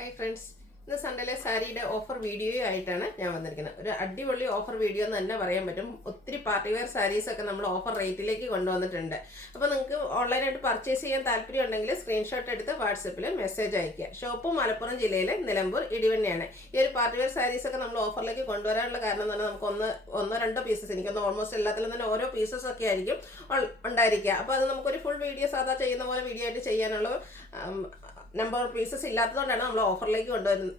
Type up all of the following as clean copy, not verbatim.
Hi friends, ഇന്ന് സൺഡേയിലെ സാരിയുടെ offer video ആയിട്ടാണ് ഞാൻ വന്നിരിക്കുന്നത്. ഒരു അടിപൊളി ഓഫർ വീഡിയോ എന്ന് തന്നെ പറയാൻ പറ്റും. ഒത്തിരി പാർട്ടി വെയർ സാരീസൊക്കെ നമ്മൾ ഓഫർ റേറ്റിലേക്ക് കൊണ്ടുവന്നിട്ടുണ്ട്. അപ്പോൾ നിങ്ങൾക്ക് ഓൺലൈനായിട്ട് പർച്ചേസ് ചെയ്യാൻ താല്പര്യം ഉണ്ടെങ്കിൽ സ്ക്രീൻഷോട്ട് എടുത്ത് വാട്സപ്പിൽ മെസ്സേജ് അയയ്ക്കുക. ഷോപ്പ് മലപ്പുറം ജില്ലയിലെ നിലമ്പൂർ ഇടിവണ്ണയാണ്. ഈ ഒരു പാർട്ടി വെയർ സാരീസൊക്കെ നമ്മൾ ഓഫറിലേക്ക് കൊണ്ടുവരാനുള്ള കാരണം എന്ന് പറഞ്ഞാൽ നമുക്ക് ഒന്നോ രണ്ടോ പീസസ്, എനിക്കൊന്ന് ഓൾമോസ്റ്റ് എല്ലാത്തിലും തന്നെ ഓരോ പീസസ് ഒക്കെ ആയിരിക്കും ഉണ്ടായിരിക്കുക. അപ്പോൾ അത് നമുക്കൊരു ഫുൾ വീഡിയോ സാധാ ചെയ്യുന്ന പോലെ വീഡിയോ ആയിട്ട് ചെയ്യാനുള്ള നമ്പർ പീസസ് ഇല്ലാത്തതുകൊണ്ടാണ് നമ്മൾ ഓഫറിലേക്ക്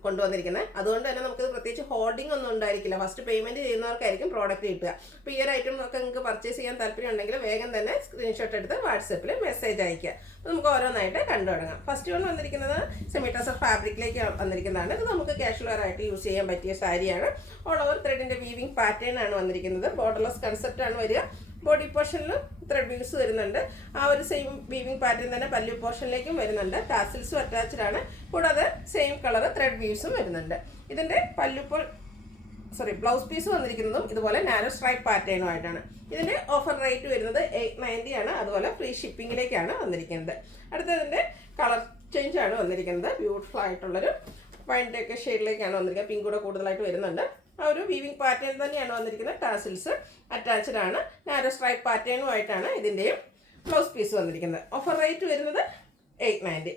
കൊണ്ടുവന്നിരിക്കുന്നത്. അതുകൊണ്ട് തന്നെ നമുക്ക് പ്രത്യേകിച്ച് ഹോർഡിംഗ് ഒന്നും ഉണ്ടായിരിക്കില്ല. ഫസ്റ്റ് പേയ്മെന്റ് ചെയ്യുന്നവർക്കായിരിക്കും പ്രോഡക്റ്റ് കിട്ടുക. അപ്പോൾ ഈ ഒരു ഐറ്റം ഒക്കെ നിങ്ങൾക്ക് പർച്ചേസ് ചെയ്യാൻ താല്പര്യം ഉണ്ടെങ്കിൽ വേഗം തന്നെ സ്ക്രീൻഷോട്ട് എടുത്ത് വാട്സപ്പിൽ മെസ്സേജ് അയയ്ക്കുക. അപ്പോൾ നമുക്ക് ഓരോന്നായിട്ട് കണ്ടു തുടങ്ങാം. ഫസ്റ്റ് വൺ വന്നിരിക്കുന്നത് സെമി ടസർ ഫാബ്രിക്കിലേക്ക് വന്നിരിക്കുന്നതാണ്. ഇത് നമുക്ക് കാഷ്വൽ വെയർ ആയിട്ട് യൂസ് ചെയ്യാൻ പറ്റിയ സാരിയാണ്. ഓൾ ഓവർ ത്രെഡിന്റെ വീവിംഗ് പാറ്റേൺ ആണ് വന്നിരിക്കുന്നത്. ബോർഡർലെസ് കൺസെപ്റ്റ് ആണ് വരിക. ബോഡി പോർഷനിൽ ത്രെഡ് വീവ്സ് വരുന്നുണ്ട്. ആ ഒരു സെയിം വീവിംഗ് പാറ്റേൺ തന്നെ പല്ലു പോർഷനിലേക്കും വരുന്നുണ്ട്. ടാസിൽസും അറ്റാച്ച്ഡ് ആണ്. കൂടാതെ സെയിം കളർ ത്രെഡ് വീവ്സും വരുന്നുണ്ട്. ഇതിന്റെ ബ്ലൗസ് പീസ് വന്നിരിക്കുന്നതും ഇതുപോലെ നാരോ സ്ട്രൈപ്പ് പാറ്റേണുമായിട്ടാണ്. ഇതിന്റെ ഓഫർ റേറ്റ് വരുന്നത് 890 ആണ്. അതുപോലെ ഫ്രീ ഷിപ്പിങ്ങിലേക്കാണ് വന്നിരിക്കുന്നത്. അടുത്തതിന്റെ കളർ ചേഞ്ച് ആണ് വന്നിരിക്കുന്നത്. ബ്യൂട്ടിഫുൾ ആയിട്ടുള്ളൊരു വൈൻഡൊക്കെ ഷെയ്ഡിലേക്കാണ് വന്നിരിക്കുന്നത്. പിങ്ക് കൂടെ കൂടുതലായിട്ട് വരുന്നുണ്ട്. ആ ഒരു വീവിംഗ് പാറ്റേൺ തന്നെയാണ് വന്നിരിക്കുന്നത്. ടാസിൽസ് അറ്റാച്ച്ഡ് ആണ്. നാരോ സ്ട്രൈപ്പ് പാറ്റേണുമായിട്ടാണ് ഇതിൻ്റെയും ബ്ലൗസ് പീസ് വന്നിരിക്കുന്നത്. ഓഫർ റേറ്റ് വരുന്നത് 890.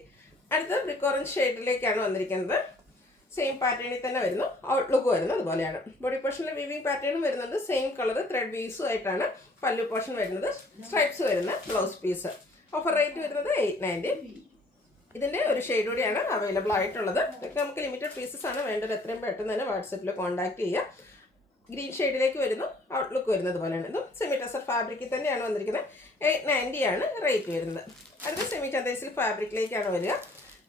അടുത്ത ബ്രിക്ക് ഓറഞ്ച് ഷെയ്ഡിലേക്കാണ് വന്നിരിക്കുന്നത്. സെയിം പാറ്റേണിൽ തന്നെ വരുന്നു. ഔട്ട്ലുക്ക് വരുന്നത് അതുപോലെയാണ്. ബോഡി പോർഷനിൽ വീവിംഗ് പാറ്റേണും വരുന്നുണ്ട്. സെയിം കളർ ത്രെഡ് വീവ്സും ആയിട്ടാണ് പല്ലു പോർഷൻ വരുന്നത്. സ്ട്രൈപ്സ് വരുന്ന ബ്ലൗസ് പീസ്. ഓഫർ റേറ്റ് വരുന്നത് 890. ഇതിൻ്റെ ഒരു ഷെയ്ഡ് കൂടിയാണ് അവൈലബിൾ ആയിട്ടുള്ളത്. ഇതൊക്കെ നമുക്ക് ലിമിറ്റഡ് പീസസ് ആണ് വേണ്ടത്. എത്രയും പെട്ടെന്ന് തന്നെ വാട്സപ്പിൽ കോൺടാക്ട് ചെയ്യുക. ഗ്രീൻ ഷെയ്ഡിലേക്ക് വരുന്നു. ഔട്ട്ലുക്ക് വരുന്നത് പോലെയാണ്. ഇതും സെമി ടസർ ഫാബ്രിക്കിൽ തന്നെയാണ് വന്നിരിക്കുന്നത്. 890 ആണ് റേറ്റ് വരുന്നത്. അടുത്ത സെമി ചന്തേസിൽ ഫാബ്രിക്കിലേക്കാണ് വരിക.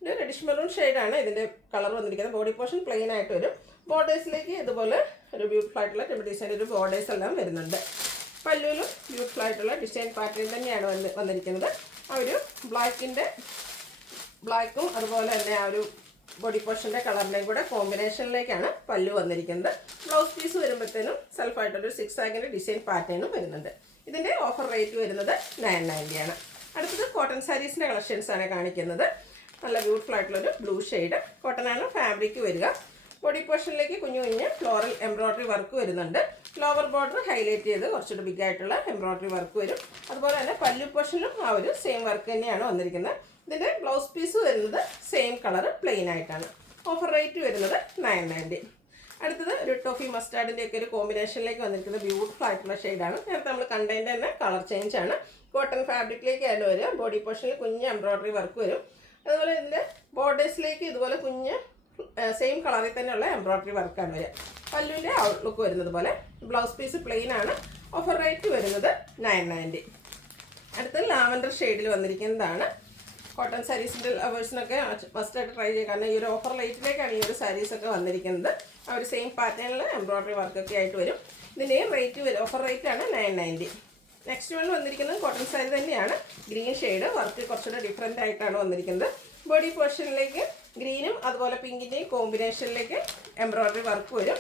ഒരു റെഡിഷ് മെറൂൺ ഷെയ്ഡാണ് ഇതിൻ്റെ കളർ വന്നിരിക്കുന്നത്. ബോഡി പോർഷൻ പ്ലെയിൻ ആയിട്ട് വരും. ബോർഡേഴ്സിലേക്ക് ഇതുപോലെ ഒരു ബ്യൂട്ടിഫുൾ ആയിട്ടുള്ള ടെമ്പിൾ ഡിസൈൻ്റെ ഒരു ബോർഡേഴ്സ് എല്ലാം വരുന്നുണ്ട്. പല്ലുവിലും ബ്യൂട്ടിഫുൾ ആയിട്ടുള്ള ഡിസൈൻ പാറ്റേൺ തന്നെയാണ് വന്നിരിക്കുന്നത്. ആ ഒരു ബ്ലാക്കും അതുപോലെ തന്നെ ആ ഒരു ബോഡി പോർഷൻ്റെ കളറിൻ്റെയും കൂടെ കോമ്പിനേഷനിലേക്കാണ് പല്ലു വന്നിരിക്കുന്നത്. ബ്ലൗസ് പീസ് വരുമ്പോഴത്തേനും സെൽഫായിട്ടൊരു 6 ആഗിൻ്റെ ഡിസൈൻ പാറ്റേണും വരുന്നുണ്ട്. ഇതിൻ്റെ ഓഫർ റേറ്റ് വരുന്നത് 990 ആണ്. അടുത്തത് കോട്ടൺ സാരീസിൻ്റെ കളക്ഷൻസ് ആണ് കാണിക്കുന്നത്. നല്ല ബ്യൂട്ടിഫുൾ ആയിട്ടുള്ളൊരു ബ്ലൂ ഷെയ്ഡ് കോട്ടനാണ് ഫാബ്രിക് വരിക. ബോഡി പോർഷനിലേക്ക് കുഞ്ഞു ഫ്ലോറൽ എംബ്രോയ്ഡറി വർക്ക് വരുന്നുണ്ട്. ലോവർ ബോർഡർ ഹൈലൈറ്റ് ചെയ്ത് കുറച്ചുകൂടി ബിഗ് ആയിട്ടുള്ള എംബ്രോയ്ഡറി വർക്ക് വരും. അതുപോലെ തന്നെ പല്ലു പോർഷനിലും ആ ഒരു സെയിം വർക്ക് തന്നെയാണ് വന്നിരിക്കുന്നത്. ഇതിൻ്റെ ബ്ലൗസ് പീസ് വരുന്നത് സെയിം കളർ പ്ലെയിൻ ആയിട്ടാണ്. ഓഫർ റേറ്റ് വരുന്നത് 990. അടുത്തത് ഒരു ടോഫി മസ്റ്റാർഡിൻ്റെ ഒക്കെ ഒരു കോമ്പിനേഷനിലേക്ക് വന്നിരിക്കുന്നത് ബ്യൂട്ടിഫുൾ ആയിട്ടുള്ള ഷെയ്ഡാണ്. നേരത്തെ നമ്മൾ കണ്ടതിൻ്റെ തന്നെ കളർ ചേഞ്ച് ആണ്. കോട്ടൺ ഫാബ്രിക്കിലേക്ക് ആയിട്ട് വരിക. ബോഡി പോർഷനിൽ കുഞ്ഞ് എംബ്രോയ്ഡറി വർക്ക് വരും. അതുപോലെ ഇതിൻ്റെ ബോർഡേഴ്സിലേക്ക് ഇതുപോലെ കുഞ്ഞ് സെയിം കളറിൽ തന്നെയുള്ള എംബ്രോയ്ഡറി വർക്കാണ് വരിക. പല്ലുവിൻ്റെ ഔട്ട്ലുക്ക് വരുന്നത് പോലെ. ബ്ലൗസ് പീസ് പ്ലെയിൻ ആണ്. ഓഫർ റേറ്റ് വരുന്നത് 990. അടുത്തത് ലാവൻഡർ ഷെയ്ഡിൽ വന്നിരിക്കുന്നതാണ്. കോട്ടൺ സാരീസിൻ്റെ ലവേഴ്സിനൊക്കെ മസ്റ്റായിട്ട് ട്രൈ ചെയ്യുക. കാരണം ഈ ഒരു ഓഫർ റേറ്റിലേക്കാണ് ഈ ഒരു സാരീസൊക്കെ വന്നിരിക്കുന്നത്. ആ ഒരു സെയിം പാറ്റേണിൽ എംബ്രോയ്ഡറി വർക്കൊക്കെ ആയിട്ട് വരും. ഇതിൻ്റെയും ഓഫർ റേറ്റാണ് 990. നെക്സ്റ്റ് വൺ വന്നിരിക്കുന്നത് കോട്ടൺ സാരി തന്നെയാണ്. ഗ്രീൻ ഷെയ്ഡ് വർക്ക് കുറച്ചുകൂടെ ഡിഫറെൻ്റ് ആയിട്ടാണ് വന്നിരിക്കുന്നത്. ബോഡി പോർഷനിലേക്ക് ഗ്രീനും അതുപോലെ പിങ്കിൻ്റെയും കോമ്പിനേഷനിലേക്ക് എംബ്രോയ്ഡറി വർക്ക് വരും.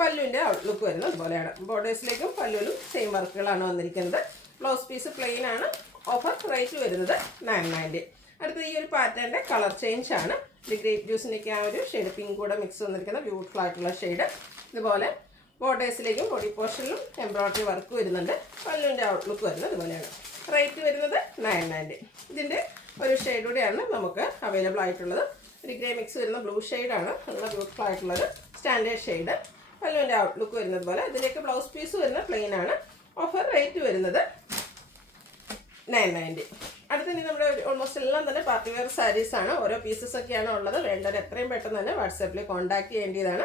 പല്ലുവിൻ്റെ ഔട്ട്ലുക്ക് വരുന്നത് അതുപോലെയാണ്. ബോർഡേഴ്സിലേക്കും പല്ലുവിലും സെയിം വർക്കുകളാണ് വന്നിരിക്കുന്നത്. ബ്ലൗസ് പീസ് പ്ലെയിൻ ആണ്. ഓഫർ റേറ്റ് വരുന്നത് 990. അടുത്ത ഈ ഒരു പാറ്റേണിൻ്റെ കളർ ചേഞ്ച് ആണ്. ദി ഗ്രേപ്പ് ജ്യൂസിൻ്റെയൊക്കെ ആ ഒരു ഷെയ്ഡ് പിങ്ക് കൂടെ മിക്സ് വന്നിരിക്കുന്ന ബ്യൂട്ടിഫുൾ ആയിട്ടുള്ള ഷെയ്ഡ്. ഇതുപോലെ ബോർഡേഴ്സിലേക്കും ബോഡി പോർഷനിലും എംബ്രോയ്ഡറി വർക്ക് വരുന്നുണ്ട്. പല്ലുവിൻ്റെ ഔട്ട്ലുക്ക് വരുന്നത് ഇതുപോലെയാണ്. റേറ്റ് വരുന്നത് 990. ഇതിൻ്റെ ഒരു ഷെയ്ഡ് കൂടെയാണ് നമുക്ക് അവൈലബിൾ ആയിട്ടുള്ളത്. ഒരു ഗ്രേ മിക്സ് വരുന്ന ബ്ലൂ ഷെയ്ഡാണ്. നല്ല ബ്യൂട്ടിഫുൾ ആയിട്ടുള്ളത് സ്റ്റാൻഡേർഡ് ഷെയ്ഡ്. പല്ലുവിൻ്റെ ഔട്ട്ലുക്ക് വരുന്നത് പോലെ. ഇതിലേക്ക് ബ്ലൗസ് പീസ് വരുന്ന പ്ലെയിൻ ആണ്. ഓഫർ റേറ്റ് വരുന്നത് 990. അടുത്തത് നമ്മുടെ ഓൾമോസ്റ്റ് എല്ലാം തന്നെ പാർട്ടി വെയർ സാരീസാണ്. ഓരോ പീസസ് ഒക്കെയാണ് ഉള്ളത്. വേണ്ടത് എത്രയും പെട്ടെന്ന് തന്നെ വാട്സാപ്പിൽ കോൺടാക്ട് ചെയ്യേണ്ടതാണ്.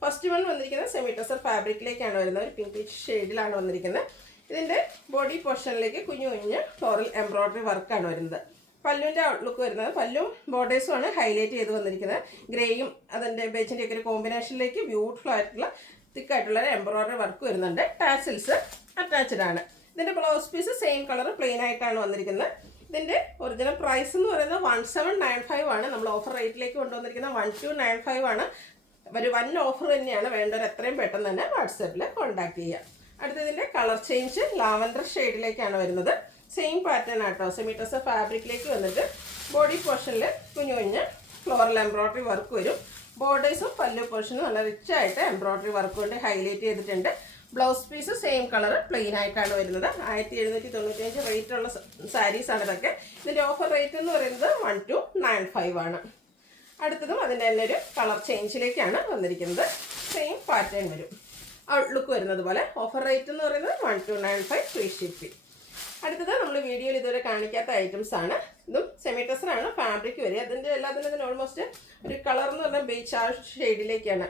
ഫസ്റ്റ് വൺ വന്നിരിക്കുന്നത് സെമി ടസർ ഫാബ്രിക്കിലേക്കാണ് വരുന്നത്. ഒരു പിങ്ക് ഷെയ്ഡിലാണ് വന്നിരിക്കുന്നത്. ഇതിൻ്റെ ബോഡി പോർഷനിലേക്ക് കുഞ്ഞു ഫ്ലോറൽ എംബ്രോയ്ഡറി വർക്കാണ് വരുന്നത്. പല്ലുവിൻ്റെ ഔട്ട്ലുക്ക് വരുന്നത് പല്ലും ബോർഡേഴ്സും ആണ് ഹൈലൈറ്റ് ചെയ്ത് വന്നിരിക്കുന്നത്. ഗ്രേയും അതിൻ്റെ ബേജിൻ്റെ ഒക്കെ ഒരു കോമ്പിനേഷനിലേക്ക് ബ്യൂട്ടിഫുൾ ആയിട്ടുള്ള തിക്കായിട്ടുള്ള എംബ്രോയ്ഡറി വർക്ക് വരുന്നുണ്ട്. ടാസിൽസ് അറ്റാച്ച്ഡ് ആണ്. ഇതിൻ്റെ blouse piece same colour plain ആയിട്ടാണ് വന്നിരിക്കുന്നത്. ഇതിൻ്റെ ഒറിജിനൽ പ്രൈസ് എന്ന് പറയുന്നത് 1795 ആണ്. നമ്മൾ ഓഫർ റേറ്റിലേക്ക് കൊണ്ടുവന്നിരിക്കുന്നത് 1295 ആണ്. ഒരു വൺ ഓഫർ തന്നെയാണ്. വേണ്ടവർ എത്രയും പെട്ടെന്ന് തന്നെ വാട്സാപ്പിൽ കോൺടാക്ട് ചെയ്യുക. അടുത്തതിൻ്റെ കളർ ചേഞ്ച് ലാവൻഡർ ഷെയ്ഡിലേക്കാണ് വരുന്നത്. സെയിം പാറ്റേൺ ആട്ടോ. സെമി ടസർ ഫാബ്രിക്കിലേക്ക് വന്നിട്ട് ബോഡി പോർഷനിൽ കുഞ്ഞു ഫ്ലോറൽ എംബ്രോയ്ഡറി വർക്ക് വരും. ബോർഡേഴ്സും പല്ലു പോർഷനും നല്ല റിച്ച് ആയിട്ട് എംബ്രോയ്ഡറി വർക്ക് കൊണ്ട് ഹൈലൈറ്റ് ചെയ്തിട്ടുണ്ട്. Blouse piece same colour plain ആയിട്ടാണ് വരുന്നത്. 1795 റേറ്റ് ഉള്ള സാരീസാണ് ഇതൊക്കെ. ഇതിൻ്റെ ഓഫർ റേറ്റ് എന്ന് പറയുന്നത് 1295 ആണ്. അടുത്തതും അതിൻ്റെ തന്നെ ഒരു കളർ ചേഞ്ചിലേക്കാണ് വന്നിരിക്കുന്നത്. സെയിം പാറ്റേൺ വരും. ഔട്ട്ലുക്ക് വരുന്നത് പോലെ. ഓഫർ റേറ്റ് എന്ന് പറയുന്നത് 1295 ഫ്രീ ഷിപ്പിംഗ്. അടുത്തത് നമ്മൾ വീഡിയോയിൽ ഇതുവരെ കാണിക്കാത്ത ഐറ്റംസ് ആണ്. ഇതും സെമി ടെസറാണ് ഫാബ്രിക് വരിക. അതിൻ്റെ എല്ലാത്തിനും ഓൾമോസ്റ്റ് ഒരു കളർ എന്ന് പറഞ്ഞാൽ ബേച്ച് ആ ഷെയ്ഡിലേക്കാണ്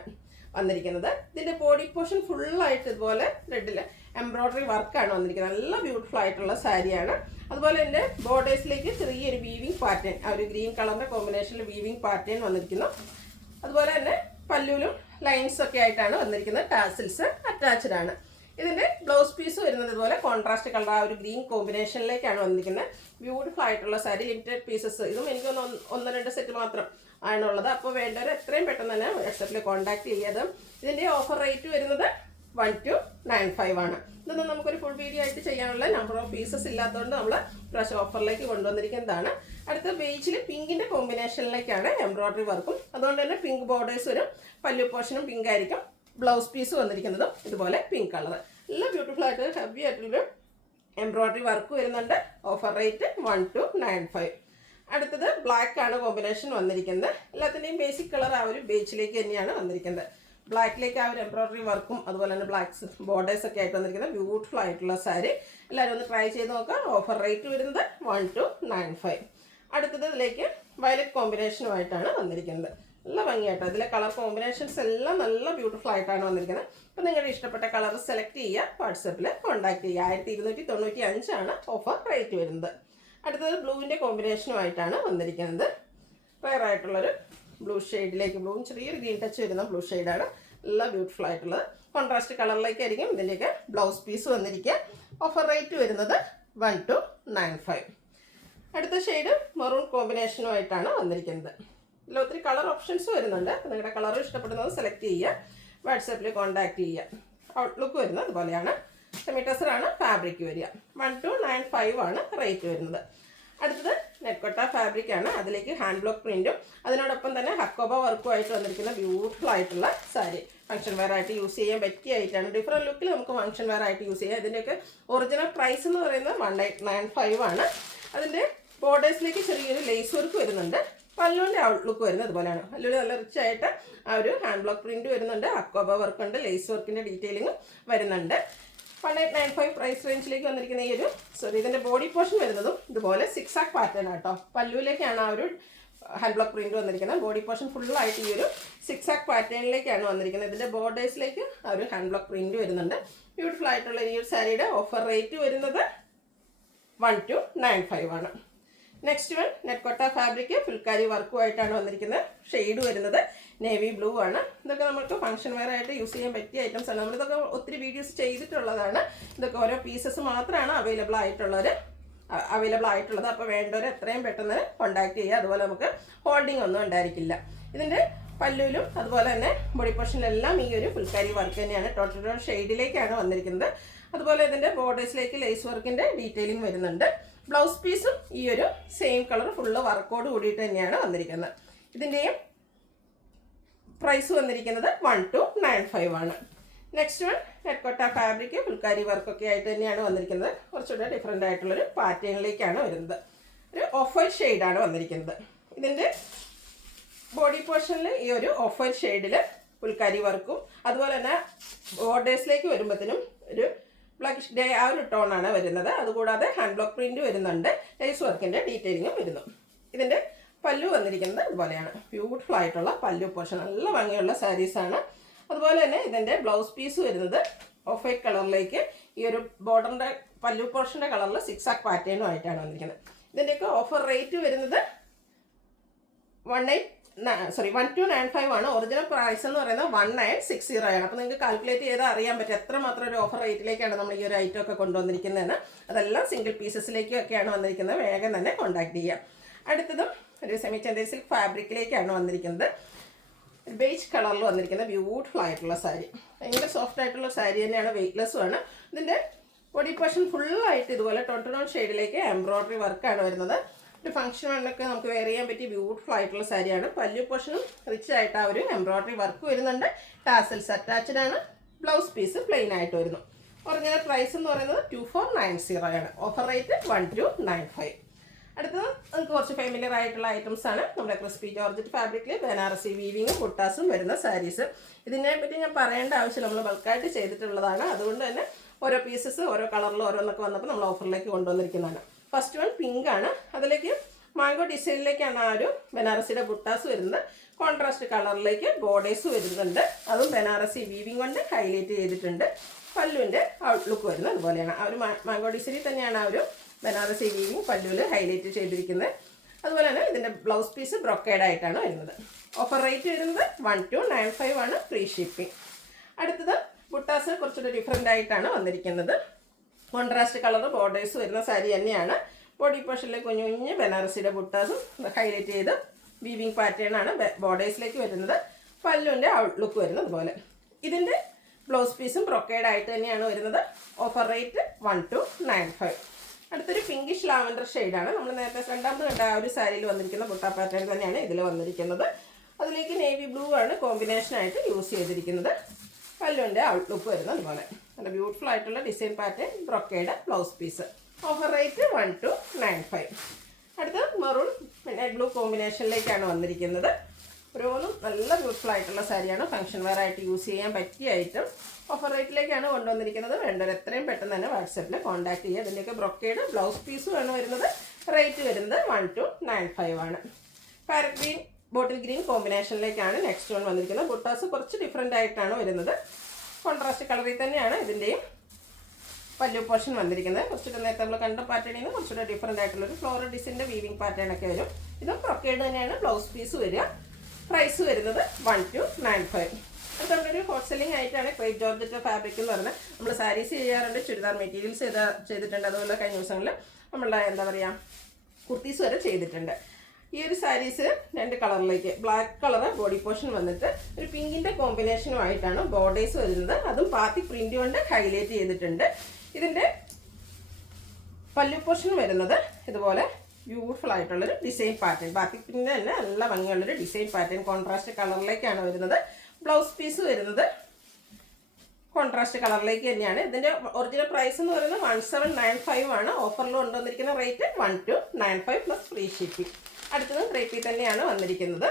വന്നിരിക്കുന്നത്. ഇതിൻ്റെ ബോഡി പോർഷൻ ഫുള്ളായിട്ട് ഇതുപോലെ റെഡിൽ എംബ്രോയ്ഡറി വർക്കാണ് വന്നിരിക്കുന്നത്. നല്ല ബ്യൂട്ടിഫുൾ ആയിട്ടുള്ള സാരിയാണ്. അതുപോലെ തന്നെ ബോർഡേഴ്സിലേക്ക് ചെറിയൊരു വീവിങ് പാറ്റേൺ, ആ ഒരു ഗ്രീൻ കളറിൻ്റെ കോമ്പിനേഷനിൽ വീവിങ് പാറ്റേൺ വന്നിരിക്കുന്നു. അതുപോലെ തന്നെ പല്ലുവിലും ലൈൻസ് ഒക്കെ ആയിട്ടാണ് വന്നിരിക്കുന്നത്. ടാസിൽസ് അറ്റാച്ച്ഡ് ആണ്. ഇതിൻ്റെ ബ്ലൗസ് പീസ് വരുന്നത് ഇതുപോലെ കോൺട്രാസ്റ്റ് കളർ, ആ ഒരു ഗ്രീൻ കോമ്പിനേഷനിലേക്കാണ് വന്നിരിക്കുന്നത്. ബ്യൂട്ടിഫുൾ ആയിട്ടുള്ള സാരി, ലിമിറ്റഡ് പീസസ്. ഇതും എനിക്കൊന്ന് 1-2 സെറ്റ് മാത്രം ആണുള്ളത്. അപ്പോൾ വേണ്ടവർ എത്രയും പെട്ടെന്ന് തന്നെ വാട്സാപ്പിൽ കോൺടാക്ട് ചെയ്യാതെ. ഇതിൻ്റെ ഓഫർ റേറ്റ് വരുന്നത് 1295 ആണ്. ഇതൊന്നും നമുക്കൊരു ഫുൾ വീഡിയോ ആയിട്ട് ചെയ്യാനുള്ള നമ്പർ ഓഫ് പീസസ് ഇല്ലാത്തതുകൊണ്ട് നമ്മൾ പ്രാവശ്യം ഓഫറിലേക്ക് കൊണ്ടുവന്നിരിക്കുന്നതാണ്. അടുത്ത ബേജിൽ പിങ്കിൻ്റെ കോമ്പിനേഷനിലേക്കാണ് എംബ്രോയ്ഡറി വർക്കും. അതുകൊണ്ട് തന്നെ പിങ്ക് ബോർഡേഴ്സ് വരും. പല്ലു പോർഷനും പിങ്ക് ആയിരിക്കും. ബ്ലൗസ് പീസ് വന്നിരിക്കുന്നതും ഇതുപോലെ പിങ്ക് കളർ. എല്ലാം ബ്യൂട്ടിഫുൾ ആയിട്ട് ഹെവി ആയിട്ടുള്ളൊരു എംബ്രോയ്ഡറി വർക്ക് വരുന്നുണ്ട്. Offer rate 1295. അടുത്തത് ബ്ലാക്ക് ആണ് കോമ്പിനേഷൻ വന്നിരിക്കുന്നത്. എല്ലാത്തിൻ്റെയും ബേസിക് കളർ ആ ഒരു ബേജിലേക്ക് തന്നെയാണ് വന്നിരിക്കുന്നത്. ബ്ലാക്കിലേക്ക് ആ ഒരു എംബ്രോയ്ഡറി വർക്കും അതുപോലെ തന്നെ ബ്ലാക്ക് ബോർഡേഴ്സ് ഒക്കെ ആയിട്ട് വന്നിരിക്കുന്നത് ബ്യൂട്ടിഫുൾ ആയിട്ടുള്ള സാരി. എല്ലാവരും ഒന്ന് ട്രൈ ചെയ്ത് നോക്കാം. ഓഫർ റേറ്റ് വരുന്നത് 1295. അടുത്തത് ഇതിലേക്ക് വയലറ്റ് കോമ്പിനേഷനുമായിട്ടാണ് വന്നിരിക്കുന്നത്. നല്ല ഭംഗിയായിട്ട് അതിലെ കളർ കോമ്പിനേഷൻസ് എല്ലാം നല്ല ബ്യൂട്ടിഫുൾ ആയിട്ടാണ് വന്നിരിക്കുന്നത്. അപ്പോൾ നിങ്ങളുടെ ഇഷ്ടപ്പെട്ട കളർ സെലക്ട് ചെയ്യുക, വാട്സപ്പിൽ കോൺടാക്ട് ചെയ്യുക. 1295 ആണ് ഓഫർ റേറ്റ് വരുന്നത്. അടുത്തത് ബ്ലൂവിൻ്റെ കോമ്പിനേഷനുമായിട്ടാണ് വന്നിരിക്കുന്നത്. റെയർ ആയിട്ടുള്ളൊരു ബ്ലൂ ഷെയ്ഡിലേക്ക്, ബ്ലൂവും ചെറിയൊരു ഗ്രീൻ ടച്ച് വരുന്ന ബ്ലൂ ഷെയ്ഡാണ്. നല്ല ബ്യൂട്ടിഫുൾ ആയിട്ടുള്ളത്. കോൺട്രാസ്റ്റ് കളറിലേക്കായിരിക്കും ഇതിൻ്റെയൊക്കെ ബ്ലൗസ് പീസ് വന്നിരിക്കുക. ഓഫർ റേറ്റ് വരുന്നത് 1295. അടുത്ത ഷെയ്ഡ് മെറൂൺ കോമ്പിനേഷനുമായിട്ടാണ് വന്നിരിക്കുന്നത്. ഇതിൽ ഒത്തിരി കളർ ഓപ്ഷൻസ് വരുന്നുണ്ട്. അപ്പോൾ നിങ്ങളുടെ കളർ ഇഷ്ടപ്പെടുന്നത് സെലക്ട് ചെയ്യുക, വാട്സാപ്പിൽ കോൺടാക്ട് ചെയ്യുക. ഔട്ട്ലുക്ക് വരുന്നത് അതുപോലെയാണ്. സെമി ടെസറാണ് ഫാബ്രിക് വരിക. 1295 ആണ് റേറ്റ് വരുന്നത്. അടുത്തത് നെറ്റ്കൊട്ട ഫാബ്രിക് ആണ്. അതിലേക്ക് ഹാൻഡ് ബ്ലോക്ക് പ്രിൻറ്റും അതിനോടൊപ്പം തന്നെ ഹക്കോബ വർക്കും ആയിട്ട് വന്നിരിക്കുന്ന ബ്യൂട്ടിഫുൾ ആയിട്ടുള്ള സാരി. ഫംഗ്ഷൻ വെയർ ആയിട്ട് യൂസ് ചെയ്യാൻ പറ്റിയ ആയിട്ടാണ്. ഡിഫറെൻറ്റ് ലുക്കിൽ നമുക്ക് ഫംഗ്ഷൻ വെയർ ആയിട്ട് യൂസ് ചെയ്യാം. ഇതിൻ്റെയൊക്കെ ഒറിജിനൽ പ്രൈസ് എന്ന് പറയുന്നത് 1895 ആണ്. അതിൻ്റെ ബോർഡേഴ്സിലേക്ക് ചെറിയൊരു ലേസ് വർക്ക് വരുന്നുണ്ട്. പല്ലുവിൻ്റെ ഔട്ട്ലുക്ക് വരുന്നത് അതുപോലെയാണ്. പല്ലുവിൽ നല്ല റിച്ച് ആയിട്ട് ആ ഒരു ഹാൻഡ് ബ്ലോക്ക് പ്രിൻറ്റ് വരുന്നുണ്ട്. ഹക്കോബ വർക്കുണ്ട്. ലേസ് വർക്കിൻ്റെ ഡീറ്റെയിലിങ്ങും വരുന്നുണ്ട്. 1895 പ്രൈസ് റേഞ്ചിലേക്ക് വന്നിരിക്കുന്ന ഈ ഒരു ഇതിൻ്റെ ബോഡി പോർഷൻ വരുന്നതും ഇതുപോലെ 6 ആക്ക് പാറ്റേൺ ആട്ടോ. പല്ലുവിലേക്കാണ് ആ ഒരു ഹാൻഡ് ബ്ലോക്ക് പ്രിൻറ്റ് വന്നിരിക്കുന്നത്. ബോഡി പോർഷൻ ഫുള്ളായിട്ട് ഈ ഒരു 6 ആക്ക് പാറ്റേണിലേക്കാണ് വന്നിരിക്കുന്നത്. ഇതിൻ്റെ ബോർഡേഴ്സിലേക്ക് ആ ഒരു ഹാൻഡ് ബ്ലോക്ക് പ്രിൻറ്റ് വരുന്നുണ്ട്. ബ്യൂട്ടിഫുൾ ആയിട്ടുള്ള ഈ ഒരു സാരിയുടെ ഓഫർ റേറ്റ് വരുന്നത് 1295 ആണ്. നെക്സ്റ്റ് വൺ നെറ്റ്കൊട്ട ഫാബ്രിക് ഫുൾക്കാരി വർക്കുമായിട്ടാണ് വന്നിരിക്കുന്നത്. ഷെയ്ഡ് വരുന്നത് നേവി ബ്ലൂ ആണ്. ഇതൊക്കെ നമുക്ക് ഫംഗ്ഷൻ വെയർ ആയിട്ട് യൂസ് ചെയ്യാൻ പറ്റിയ ഐറ്റംസ് ആണ്. നമ്മളിതൊക്കെ ഒത്തിരി വീഡിയോസ് ചെയ്തിട്ടുള്ളതാണ്. ഇതൊക്കെ ഓരോ പീസസ് മാത്രമാണ് അവൈലബിൾ ആയിട്ടുള്ളത്. അപ്പോൾ വേണ്ടവർ എത്രയും പെട്ടെന്ന് കോൺടാക്ട് ചെയ്യുക. അതുപോലെ നമുക്ക് ഹോൾഡിംഗ് ഒന്നും ഉണ്ടായിരിക്കില്ല. ഇതിൻ്റെ പല്ലുവിലും അതുപോലെ തന്നെ ബോഡി പോർഷനിലെല്ലാം ഈ ഒരു ഫുൾക്കാരി വർക്ക് തന്നെയാണ്. ടോട്ടൽ ഷെയ്ഡിലേക്കാണ് വന്നിരിക്കുന്നത്. അതുപോലെ ഇതിൻ്റെ ബോർഡേഴ്സിലേക്ക് ലേസ് വർക്കിൻ്റെ ഡീറ്റെയിലിംഗ് വരുന്നുണ്ട്. ബ്ലൗസ് പീസും ഈ ഒരു സെയിം കളർ ഫുള്ള് വർക്കോട് കൂടിയിട്ട് തന്നെയാണ് വന്നിരിക്കുന്നത്. ഇതിൻ്റെയും പ്രൈസ് വന്നിരിക്കുന്നത് 1295 ആണ്. നെക്സ്റ്റ് വൺ നെറ്റ്കൊട്ട ഫാബ്രിക് ഫുൾക്കാരി വർക്കൊക്കെ ആയിട്ട് തന്നെയാണ് വന്നിരിക്കുന്നത്. കുറച്ചുകൂടെ ഡിഫറെൻ്റ് ആയിട്ടുള്ളൊരു പാറ്റേണിലേക്കാണ് വരുന്നത്. ഒരു ഓഫ് വൈറ്റ് ഷെയ്ഡാണ് വന്നിരിക്കുന്നത്. ഇതിൻ്റെ ബോഡി പോർഷനിൽ ഈ ഒരു ഓഫ് വൈറ്റ് ഷെയ്ഡിൽ ഫുൾക്കാരി വർക്കും അതുപോലെ തന്നെ ബോർഡേഴ്സിലേക്ക് വരുമ്പോഴത്തേനും ഒരു ബ്ലാക്ക് ഡേ ആ ഒരു ടോണാണ് വരുന്നത്. അതുകൂടാതെ ഹാൻഡ് ബ്ലോക്ക് പ്രിൻറ്റ് വരുന്നുണ്ട്. ലേസ് വർക്കിൻ്റെ ഡീറ്റെയിലിങ്ങും വരുന്നു. ഇതിൻ്റെ പല്ലു വന്നിരിക്കുന്നത് അതുപോലെയാണ്. ബ്യൂട്ടിഫുൾ ആയിട്ടുള്ള പല്ലു പോർഷൻ, നല്ല ഭംഗിയുള്ള സാരീസാണ്. അതുപോലെ തന്നെ ഇതിൻ്റെ ബ്ലൗസ് പീസ് വരുന്നത് ഓഫ് വൈറ്റ് കളറിലേക്ക് ഈ ഒരു ബോർഡറിൻ്റെ പല്ലു പോർഷൻ്റെ കളറിൽ 6 ആക്ക് പാറ്റേണും ആയിട്ടാണ് വന്നിരിക്കുന്നത്. ഇതിൻ്റെയൊക്കെ ഓഫർ റേറ്റ് വരുന്നത് 1295 ആണ്. ഒറിജിനൽ പ്രൈസ് എന്ന് പറയുന്നത് 1960 ആണ്. അപ്പോൾ നിങ്ങൾക്ക് കാൽക്കുലേറ്റ് ചെയ്താൽ അറിയാൻ പറ്റും എത്രമാത്രം ഒരു ഓഫർ റേറ്റിലേക്കാണ് നമ്മൾ ഈ ഒരു ഐറ്റം ഒക്കെ കൊണ്ടുവന്നിരിക്കുന്നതെന്ന്. അതെല്ലാം സിംഗിൾ പീസസിലേക്കൊക്കെയാണ് വന്നിരിക്കുന്നത്. വേഗം തന്നെ കോൺടാക്ട് ചെയ്യാം. അടുത്തതും ഒരു സെമി ചന്ദേരി സിൽക്ക് ഫാബ്രിക്കിലേക്കാണ് വന്നിരിക്കുന്നത്. ബേജ് കളറിൽ വന്നിരിക്കുന്നത് ബ്യൂട്ടിഫുൾ ആയിട്ടുള്ള സാരി. ഭയങ്കര സോഫ്റ്റ് ആയിട്ടുള്ള സാരി തന്നെയാണ്. വെയ്റ്റ്ലെസ്സും ആണ്. ഇതിൻ്റെ ബോഡി പോർഷൻ ഫുള്ളായിട്ട് ഇതുപോലെ ടോൺ ഷെയ്ഡിലേക്ക് എംബ്രോയ്ഡറി വർക്കാണ് വരുന്നത്. ഒരു ഫംഗ്ഷനൊക്കെ നമുക്ക് വെയർ ചെയ്യാൻ പറ്റിയ ബ്യൂട്ടിഫുൾ ആയിട്ടുള്ള സാരിയാണ്. പല്ലു പോർഷനും റിച്ച് ആയിട്ട് ആ ഒരു എംബ്രോയിഡറി വർക്ക് വരുന്നുണ്ട്. ടാസൽസ് അറ്റാച്ച്ഡ് ആണ്. ബ്ലൗസ് പീസ് പ്ലെയിൻ ആയിട്ട് വരുന്നു. ഒറിജിനൽ പ്രൈസ് എന്ന് പറയുന്നത് 2490 ആണ്. Offer rate 1295. അടുത്തത് നമുക്ക് കുറച്ച് ഫെമിലിയർ ആയിട്ടുള്ള ഐറ്റംസ് ആണ്. നമ്മുടെ ക്രിസ്പി ജോർജറ്റ് ഫാബ്രിക്കിൽ ബനാറസി വീവിങ്ങും ബുട്ടാസും വരുന്ന സാരീസ്. ഇതിനെ പറ്റി ഞാൻ പറയേണ്ട ആവശ്യം, നമ്മൾ ബൾക്കായിട്ട് ചെയ്തിട്ടുള്ളതാണ്. അതുകൊണ്ട് തന്നെ ഓരോ പീസസ് ഓരോ കളറിൽ ഓരോന്നൊക്കെ വന്നപ്പോൾ നമ്മൾ ഓഫറിലേക്ക് കൊണ്ടുവന്നിരിക്കുന്നതാണ്. ഫസ്റ്റ് വൺ പിങ്ക് ആണ്. അതിലേക്ക് മാംഗോ ഡിസൈനിലേക്കാണ് ആ ഒരു ബനാറസിയുടെ ബുട്ടാസ് വരുന്നത്. കോൺട്രാസ്റ്റ് കളറിലേക്ക് ബോർഡേഴ്സ് വരുന്നുണ്ട്. അതും ബനാറസി വീവിങ് കൊണ്ട് ഹൈലൈറ്റ് ചെയ്തിട്ടുണ്ട്. പല്ലുവിൻ്റെ ഔട്ട്ലുക്ക് വരുന്നത് അതുപോലെയാണ്. ആ ഒരു മാംഗോ ഡിസൈനിൽ തന്നെയാണ് ആ ഒരു ബനാറസി വീവിങ് പല്ലുവിൽ ഹൈലൈറ്റ് ചെയ്തിരിക്കുന്നത്. അതുപോലെ തന്നെ ഇതിൻ്റെ ബ്ലൗസ് പീസ് ബ്രൊക്കേഡ് ആയിട്ടാണ് വരുന്നത്. ഓഫർ റേറ്റ് വരുന്നത് 1295 ആണ്. Free shipping. അടുത്തത് ബുട്ടാസ് കുറച്ചുകൂടി ഡിഫറെൻ്റ് ആയിട്ടാണ് വന്നിരിക്കുന്നത്. കോൺട്രാസ്റ്റ് കളർ ബോർഡേഴ്സ് വരുന്ന സാരി തന്നെയാണ്. ബോഡി പോർഷനിലെ കുഞ്ഞു കുഞ്ഞ് ബനാറസിയുടെ ബുട്ടാസും ഹൈലൈറ്റ് ചെയ്ത് വീവിങ് പാറ്റേൺ ആണ് ബോർഡേഴ്സിലേക്ക് വരുന്നത്. പല്ലുവിൻ്റെ ഔട്ട്ലുക്ക് വരുന്നത് അതുപോലെ. ഇതിൻ്റെ ബ്ലൗസ് പീസും ബ്രൊക്കേഡ് ആയിട്ട് തന്നെയാണ് വരുന്നത്. Offer rate 1295. അടുത്തൊരു പിങ്കിഷ് ലാവൻഡർ ഷെയ്ഡാണ്. നമ്മൾ നേരത്തെ രണ്ടാമത് കണ്ട ആ ഒരു സാരിയിൽ വന്നിരിക്കുന്ന ബുട്ട പാറ്റേൺ തന്നെയാണ് ഇതിൽ വന്നിരിക്കുന്നത്. അതിലേക്ക് നേവി ബ്ലൂ ആണ് കോമ്പിനേഷനായിട്ട് യൂസ് ചെയ്തിരിക്കുന്നത്. പല്ലുവിൻ്റെ ഔട്ട്ലുക്ക് വരുന്നത് അതുപോലെ. നല്ല ബ്യൂട്ടിഫുൾ ആയിട്ടുള്ള design pattern brocade blouse piece. Offer rate 1295. അടുത്ത് മെറൂൺ പിന്നെ ബ്ലൂ കോമ്പിനേഷനിലേക്കാണ് വന്നിരിക്കുന്നത്. ഓരോന്നും നല്ല ബ്യൂട്ടിഫുൾ ആയിട്ടുള്ള സാരിയാണ്. ഫംഗ്ഷൻ വെയർ ആയിട്ട് യൂസ് ചെയ്യാൻ പറ്റിയ ഐറ്റം. ഓഫർ റേറ്റിലേക്കാണ് കൊണ്ടുവന്നിരിക്കുന്നത്. വേണ്ടവർ എത്രയും പെട്ടെന്ന് തന്നെ വാട്സാപ്പിൽ കോൺടാക്ട് ചെയ്യുക. അതിൻ്റെയൊക്കെ ബ്രൊക്കേഡ് ബ്ലൗസ് പീസുമാണ് വരുന്നത്. റേറ്റ് വരുന്നത് 1295 ആണ്. പാരറ്റ് ഗ്രീൻ ബോട്ടിൽ ഗ്രീൻ കോമ്പിനേഷനിലേക്കാണ് നെക്സ്റ്റ് വൺ വന്നിരിക്കുന്നത്. ബുട്ടാസ് കുറച്ച് ഡിഫറെൻ്റ് ആയിട്ടാണ് വരുന്നത്. കോൺട്രാസ്റ്റ് കളറിൽ തന്നെയാണ് ഇതിൻ്റെയും പല്ലു പോർഷൻ വന്നിരിക്കുന്നത്. കുറച്ചുകൂടെ നേരത്തെ നമ്മൾ കണ്ട പാറ്റേണിൽ നിന്ന് കുറച്ചുകൂടെ ഡിഫറെൻ്റ് ആയിട്ടുള്ളൊരു ഫ്ലോറൽ ഡിസൈൻ്റെ വീവിങ് പാറ്റേൺ ഒക്കെ വരും. ഇതും ബ്രൊക്കേഡ് തന്നെയാണ് ബ്ലൗസ് പീസ് വരിക. പ്രൈസ് വരുന്നത് 1295. അത് നമ്മുടെ ഒരു ഹോട്ട് സെല്ലിംഗ് ആയിട്ടാണ് ക്രേപ്പ് ജോർജറ്റ് ഫാബ്രിക് എന്ന് പറഞ്ഞാൽ നമ്മൾ സാരീസ് ചെയ്യാറുണ്ട്, ചുരിദാർ മെറ്റീരിയൽസ് ചെയ്തിട്ടുണ്ട്. അതുപോലെ കഴിഞ്ഞ ദിവസങ്ങളിൽ നമ്മളുടെ എന്താ പറയുക കുർത്തീസ് വരെ ചെയ്തിട്ടുണ്ട്. ഈ ഒരു സാരീസ് രണ്ട് കളറിലേക്ക് ബ്ലാക്ക് കളറ് ബോഡി പോർഷൻ വന്നിട്ട് ഒരു പിങ്കിൻ്റെ കോമ്പിനേഷനുമായിട്ടാണ് ബോർഡേഴ്സ് വരുന്നത്. അതും പാത്തി പ്രിൻ്റ് കൊണ്ട് ഹൈലൈറ്റ് ചെയ്തിട്ടുണ്ട്. ഇതിൻ്റെ പല്ലു പോർഷൻ വരുന്നത് ഇതുപോലെ ബ്യൂട്ടിഫുൾ ആയിട്ടുള്ളൊരു ഡിസൈൻ പാറ്റേൺ. ബാത്തിക് പ്രിൻ്റ് തന്നെ നല്ല ഭംഗിയുള്ളൊരു ഡിസൈൻ പാറ്റേൺ കോൺട്രാസ്റ്റ് കളറിലേക്കാണ് വരുന്നത്. ബ്ലൗസ് പീസ് വരുന്നത് കോൺട്രാസ്റ്റ് കളറിലേക്ക് തന്നെയാണ്. ഇതിൻ്റെ ഒറിജിനൽ പ്രൈസ് എന്ന് പറയുന്നത് 1795 ആണ്. ഓഫറിൽ കൊണ്ടുവന്നിരിക്കുന്ന റേറ്റ് 1295 പ്ലസ് ഫ്രീ ഷിപ്പിംഗ്. അടുത്തതും ക്രേപ്പിൽ തന്നെയാണ് വന്നിരിക്കുന്നത്.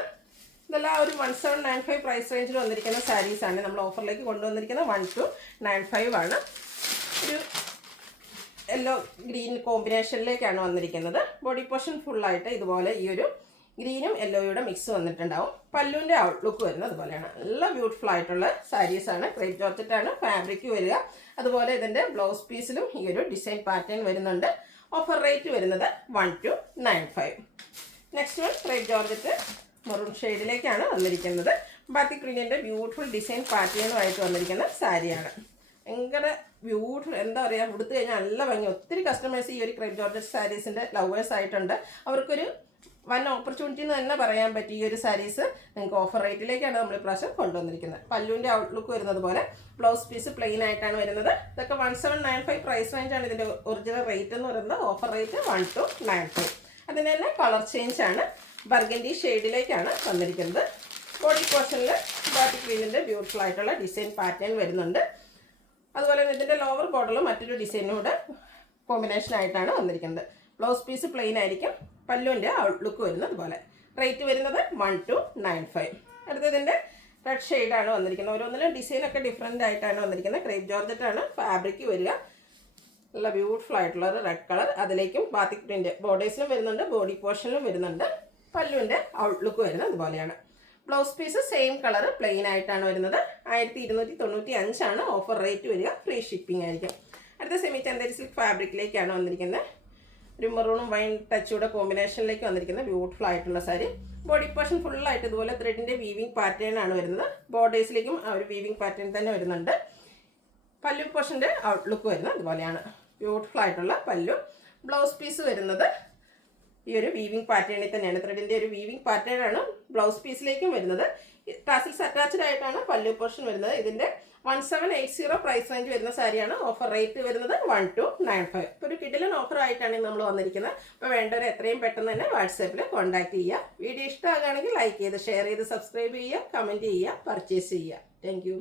ഇതെല്ലാം ഒരു 1795 പ്രൈസ് റേഞ്ചിൽ വന്നിരിക്കുന്ന സാരീസാണ്. നമ്മൾ ഓഫറിലേക്ക് കൊണ്ടുവന്നിരിക്കുന്നത് 1295 ആണ്. ഒരു യെല്ലോ ഗ്രീൻ കോമ്പിനേഷനിലേക്കാണ് വന്നിരിക്കുന്നത്. ബോഡി പോർഷൻ ഫുള്ളായിട്ട് ഇതുപോലെ ഈ ഒരു ഗ്രീനും യെല്ലോയുടെ മിക്സ് വന്നിട്ടുണ്ടാവും. പല്ലുവിൻ്റെ ഔട്ട്ലുക്ക് വരുന്നത് അതുപോലെയാണ്. നല്ല ബ്യൂട്ടിഫുൾ ആയിട്ടുള്ള സാരീസാണ്. ക്രേപ്പ് ജോർജറ്റാണ് ഫാബ്രിക് വരിക. അതുപോലെ ഇതിൻ്റെ ബ്ലൗസ് പീസിലും ഈ ഒരു ഡിസൈൻ പാറ്റേൺ വരുന്നുണ്ട്. ഓഫർ റേറ്റ് വരുന്നത് 1295. Next one crepe georgette maroon ഷെയ്ഡിലേക്കാണ് വന്നിരിക്കുന്നത്. ബാത്തിക് പ്രിന്റിൻ്റെ ബ്യൂട്ടിഫുൾ ഡിസൈൻ പാറ്റേണുമായിട്ട് വന്നിരിക്കുന്ന സാരിയാണ്. ഭയങ്കര ബ്യൂട്ടിഫുൾ, എന്താ പറയുക, ഉടുത്ത് കഴിഞ്ഞാൽ നല്ല ഭംഗി. ഒത്തിരി കസ്റ്റമേഴ്സ് ഈ ഒരു ക്രേപ്പ് ജോർജറ്റ് സാരീസിൻ്റെ ലവേഴ്സ് ആയിട്ടുണ്ട്. അവർക്കൊരു വൺ ഓപ്പർച്യൂണിറ്റി എന്ന് തന്നെ പറയാൻ പറ്റും. ഈ ഒരു സാരീസ് നിങ്ങൾക്ക് ഓഫർ റേറ്റിലേക്കാണ് നമ്മൾ ഇപ്രാവശ്യം കൊണ്ടുവന്നിരിക്കുന്നത്. പല്ലുവിൻ്റെ ഔട്ട്ലുക്ക് വരുന്നത് പോലെ ബ്ലൗസ് പീസ് പ്ലെയിൻ ആയിട്ടാണ് വരുന്നത്. ഇതൊക്കെ 1795 പ്രൈസ് റേഞ്ചാണ് ഇതിൻ്റെ ഒറിജിനൽ റേറ്റ് എന്ന് പറയുന്നത്. Offer rate 1295. അതിന് തന്നെ കളർ ചേഞ്ച് ആണ്. ബർഗൻഡി ഷെയ്ഡിലേക്കാണ് വന്നിരിക്കുന്നത്. ബോഡി പോർഷനിൽ ബാത്തിക് പ്രിന്റിൻ്റെ ബ്യൂട്ടിഫുൾ ആയിട്ടുള്ള ഡിസൈൻ പാറ്റേൺ വരുന്നുണ്ട്. അതുപോലെ തന്നെ ഇതിൻ്റെ ലോവർ ബോർഡറിൽ മറ്റൊരു ഡിസൈനോട് കോമ്പിനേഷൻ ആയിട്ടാണ് വന്നിരിക്കുന്നത്. ബ്ലൗസ് പീസ് പ്ലെയിൻ ആയിരിക്കും. പല്ലുവിൻ്റെ ഔട്ട്ലുക്ക് വരുന്നത് അതുപോലെ. റേറ്റ് വരുന്നത് 1295. അടുത്തതിൻ്റെ റെഡ് ഷെയ്ഡാണ് വന്നിരിക്കുന്നത്. ഓരോന്നിലും ഡിസൈനൊക്കെ ഡിഫറെൻ്റ് ആയിട്ടാണ് വന്നിരിക്കുന്നത്. ക്രേപ്പ് ജോർജറ്റാണ് ഫാബ്രിക് വരിക. നല്ല ബ്യൂട്ടിഫുൾ ആയിട്ടുള്ള ഒരു റെഡ് കളർ. അതിലേക്കും ബാത്തിക് പ്രിൻ്റ് ബോർഡേഴ്സിലും വരുന്നുണ്ട്, ബോഡി പോർഷനിലും വരുന്നുണ്ട്. പല്ലുവിൻ്റെ ഔട്ട്ലുക്ക് വരുന്നത് അതുപോലെയാണ്. Blouse piece same colour plain ആയിട്ടാണ് വരുന്നത്. 1295 ആണ് ഓഫർ റേറ്റ് വരിക. ഫ്രീ ഷിപ്പിംഗ് ആയിരിക്കും. അടുത്ത സെമി ചന്ദേരി സിൽക്ക് ഫാബ്രിക്കിലേക്കാണ് വന്നിരിക്കുന്നത്. ഒരു മെറൂണും വൈൻ ടച്ചൂടെ കോമ്പിനേഷനിലേക്ക് വന്നിരിക്കുന്ന ബ്യൂട്ടിഫുൾ ആയിട്ടുള്ള സാരി. ബോഡി പോർഷൻ ഫുള്ളായിട്ട് ഇതുപോലെ ത്രെഡിൻ്റെ വീവിങ് പാറ്റേൺ ആണ് വരുന്നത്. ബോർഡേഴ്സിലേക്കും ആ ഒരു വീവിങ് പാറ്റേൺ തന്നെ വരുന്നുണ്ട്. പല്ലു പോർഷൻ്റെ ഔട്ട്ലുക്ക് വരുന്നത് അതുപോലെയാണ്. ബ്യൂട്ടിഫുൾ ആയിട്ടുള്ള പല്ലു. ബ്ലൗസ് പീസ് വരുന്നത് ഈ ഒരു വീവിങ് പാറ്റേണിൽ തന്നെയാണ്. ത്രെഡിൻ്റെ ഒരു വീവിങ് പാറ്റേൺ ആണ് ബ്ലൗസ് പീസിലേക്കും വരുന്നത്. ടാസിൽസ് അറ്റാച്ച്ഡ് ആയിട്ടാണ് പല്ലു പോർഷൻ വരുന്നത്. ഇതിൻ്റെ 1780 പ്രൈസ് റേഞ്ച് വരുന്ന സാരിയാണ്. ഓഫർ റേറ്റ് വരുന്നത് 1295. ഇപ്പോൾ ഒരു കിടിലൻ ഓഫർ ആയിട്ടാണ് നമ്മൾ വന്നിരിക്കുന്നത്. അപ്പോൾ വേണ്ടവർ എത്രയും പെട്ടെന്ന് തന്നെ വാട്സാപ്പിൽ കോൺടാക്ട് ചെയ്യുക. വീഡിയോ ഇഷ്ടമാകുകയാണെങ്കിൽ ലൈക്ക് ചെയ്ത് ഷെയർ ചെയ്ത് സബ്സ്ക്രൈബ് ചെയ്യുക, കമൻറ്റ് ചെയ്യുക, പർച്ചേസ് ചെയ്യുക. താങ്ക്